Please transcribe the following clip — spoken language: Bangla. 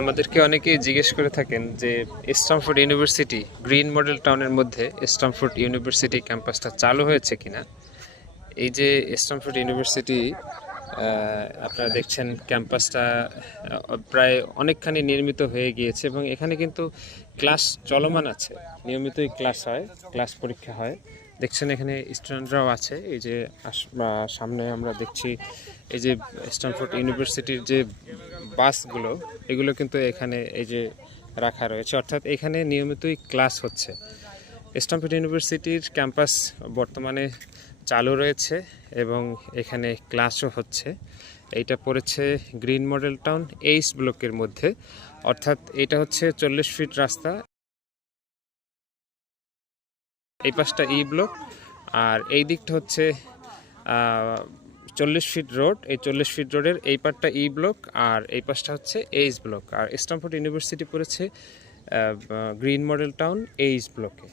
আমাদেরকে অনেকেই জিজ্ঞেস করে থাকেন যে স্ট্যামফোর্ড ইউনিভার্সিটি গ্রিন মডেল টাউনের মধ্যে স্ট্যামফোর্ড ইউনিভার্সিটি ক্যাম্পাসটা চালু হয়েছে কিনা। এই যে স্ট্যামফোর্ড ইউনিভার্সিটি আপনারা দেখছেন ক্যাম্পাসটা প্রায় অনেকখানি নির্মিত হয়ে গিয়েছে এবং এখানে কিন্তু ক্লাস চলমান আছে, নিয়মিতই ক্লাস হয়, ক্লাস পরীক্ষা হয়। দেখছেন এখানে স্টুডেন্টরাও আছে। এই যে সামনে আমরা দেখছি এই যে স্ট্যামফোর্ড ইউনিভার্সিটির যে বাসগুলো, এগুলো কিন্তু এখানে এই যে রাখা রয়েছে, অর্থাৎ এখানে নিয়মিতই ক্লাস হচ্ছে। স্ট্যামফোর্ড ইউনিভার্সিটির ক্যাম্পাস বর্তমানে চালু রয়েছে এবং এখানে ক্লাসও হচ্ছে। এইটা পড়েছে গ্রিন মডেল টাউন এইচ ব্লকের মধ্যে, অর্থাৎ এটা হচ্ছে 40 ফিট রাস্তা, এই পাশটা ই ব্লক আর এই দিকটা হচ্ছে 40 ফিট রোড। এই 40 ফিট রোডের এই পাশটা ই ব্লক আর এই পাশটা হচ্ছে এইচ ব্লক। আর স্ট্যামফোর্ড ইউনিভার্সিটি পড়েছে গ্রিন মডেল টাউন এইচ ব্লকে।